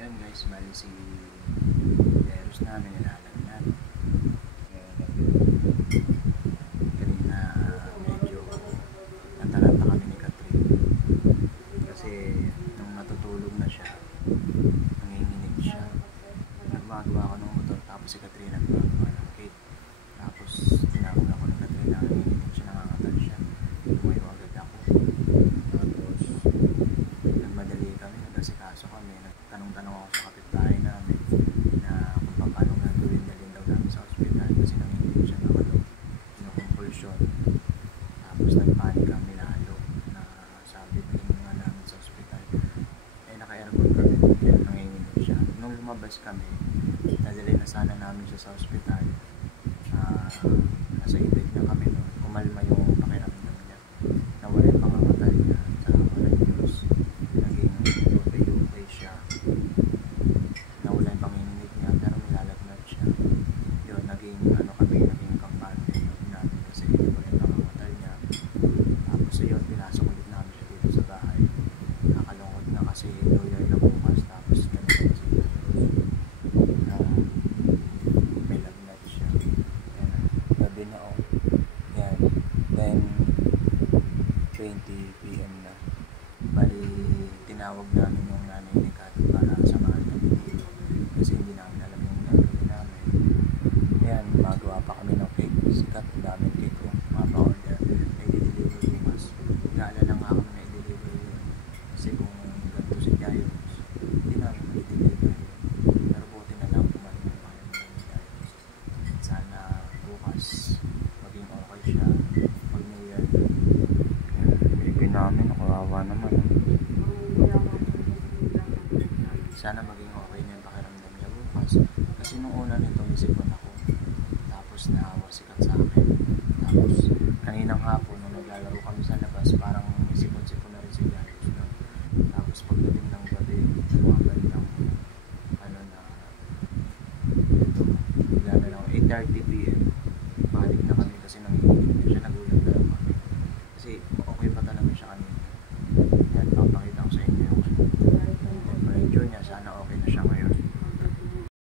Yan guys, bali si Deros namin nilalagnat. Kanina medyo nataranta kami ni Catherine. Kasi nung natutulog na siya, nanginginig siya. Nagmagawa ako ng motor, tapos si Catherine nagmagawa ng cake. Tapos tinawag ako ng Catherine na nanginginig siya, nangangatal siya. Tumayo agad ako. Tapos nagmadali kami, nag-asikaso kami. Nagtanong-tanong ako sa kapitbahay namin na kung paano nga dalhin daw namin sa ospital kasi nanginginig siya ng kinukumpulsyon. Tapos nagpanik kami lalo na sabi nga namin sa ospital. Naka-aircon kami, kaya nanginginig siya. Nung lumabas kami, nadali na sana namin siya sa ospital. Nasa ibig na kami nun, kumalma yung pakiramdam niya. Nawala yung pangangatal niya sa walang Diyos. Naging okay siya. Nawala yung panginginig niya, pero nilalagnat siya. Yun, naging kampante namin kasi nawala yung pangangatal niya. Tapos yun, pinasok ulit namin siya dito sa bahay. Nakakalungkot na kasi New Year na bukas, tapos ganun pa kasi may lagnat siya. Yan, gabi na oh. Yan, 10:20 PM na. Bali, tinawag namin yung nanay ni Kat para samahan kami dito kasi hindi namin alam yung gagawin namin. Yan, magawa pa kami ng cake. Sikat, ang daming cake ko, mapa-order. May i-deliver bukas. Naalala nga kami na i-deliver yun. Kasi kung ganito si Giles, hindi namin i-deliver yun. Pero buti na lang kumain ng Panginoon ni Giles. Sana bukas maging okay siya pag New Year. Baby namin, kawawa naman. Sana maging okay na yung pakiramdam niya bukas. Kasi nung una nito, isipon ako. Tapos naawa si Kat sa akin. Tapos kaninang hapon nung naglalaro kami sa labas, parang isipon-sipon na rin si Giles. No? Tapos pagdating ng gabi, tumagal lang.